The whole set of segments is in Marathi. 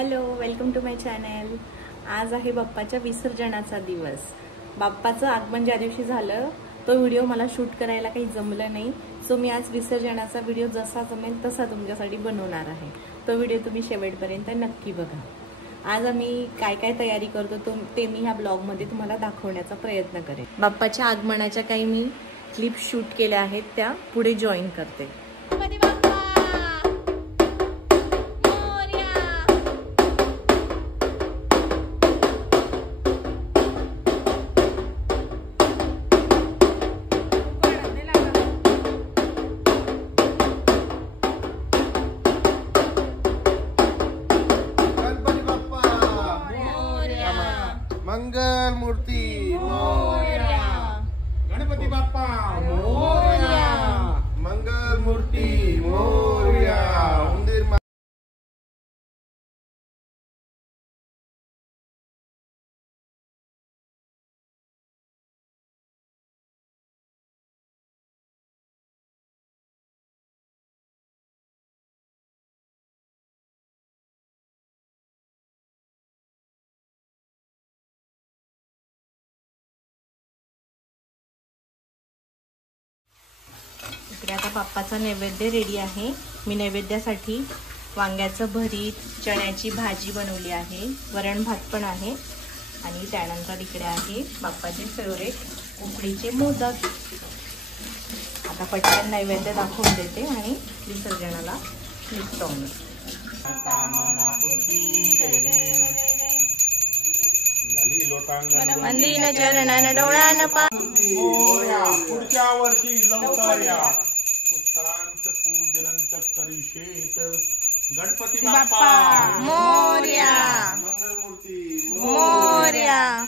Hello, welcome to my channel. आज आहे बाप्पाच्या विसर्जनाचा दिवस। बाप्पाचं आगमन ज्या दिवशी झालं तो व्हिडिओ मला शूट करायला काही जमलं नाही, सो मी आज विसर्जनाचा व्हिडिओ जसा जमेल तसा तुमच्यासाठी बनवणार आहे। तो व्हिडिओ तुम्ही शेवटपर्यंत नक्की बघा। आज आम्ही काय काय तयारी करतो ते मी ह्या ब्लॉग मध्ये तुम्हाला दाखवण्याचा प्रयत्न करेन। बाप्पाच्या आगमनाच्या काही मी क्लिप शूट केल्या आहेत, त्या पुढे जॉईन करते। मंगल मूर्ती मोरया, गणपती बाप्पा मोरया, मंगल मूर्ती मोरया। उंदीर इकडे आता बाप्पाचा नैवेद्य रेडी आहे। मी नैवेद्यासाठी वांग्याचं भरीत, चण्याची भाजी बनवली आहे, वरण भात पण आहे आणि त्यानंतर इकडे आहे बाप्पाचे फेवरेट उकडीचे मोदक। आता पटकन नैवेद्य दाखवून देते आणि विसर्जनाला निघतो। मंदीन चरणन डोळान पा पुढच्या वर्षी लवकर या, पुत्रांचं पूजनंत करिषेत। गणपती बाप्पा मोरया, मंगलमूर्ती मोरया।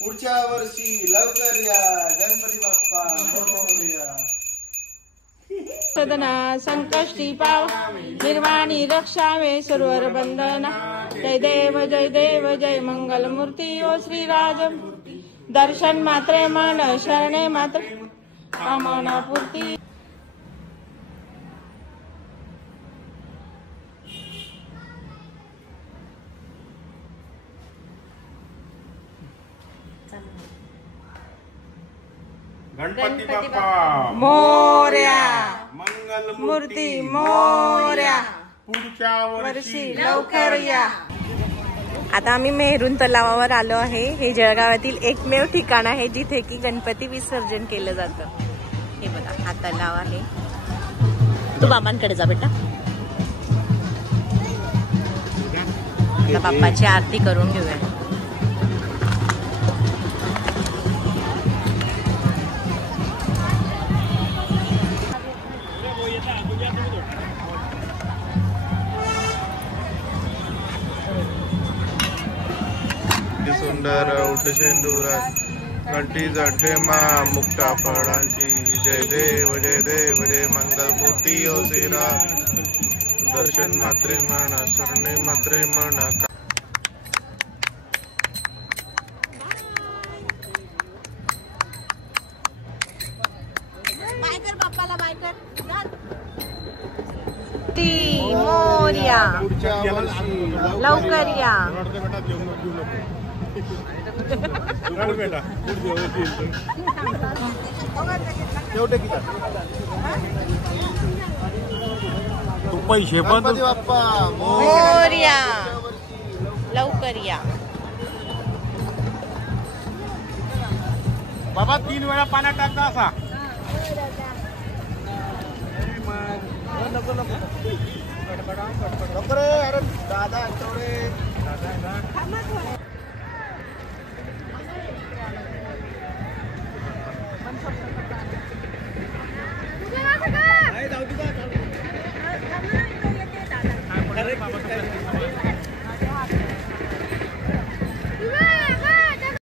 पुढच्या वर्षी लवकर या, गणपती बाप्पा मोरया। सदना संकष्टी पाव निर्वाणी रक्षावे सुरवर बंदना। जय देव जय मंगल मूर्ती ओ श्रीराज। दर्शन मात्रे मन शरणे मात्र कामना पूर्ती। गणपती बाप्पा मोरया, मंगल मूर्ती मोरया, पुढच्या वर्षी लवकर या। आता आम्ही मेहरून तलावावर आलो आहे। हे जळगावातील एकमेव ठिकाण आहे जिथे की गणपती विसर्जन केलं जातं। हे बघा, हा तलाव आहे। तू बाबांकडे जा बेटा। आता बाप्पाची आरती करून घेऊया। सुंदर उठशेंदुरात घंटी जडे मा मुक्ता फळांची। जय देव जय मंगल मूर्ती ओ श्रीराज। दर्शन मात्रे म्हणा शरणे मात्रे म्हणा। मोरया, लवकर या। पैसे पण बाप्पा मोरया, लवकर या। बाबा 3 वेळा पाण्यात टाकता असा। नको रे, अरे दादा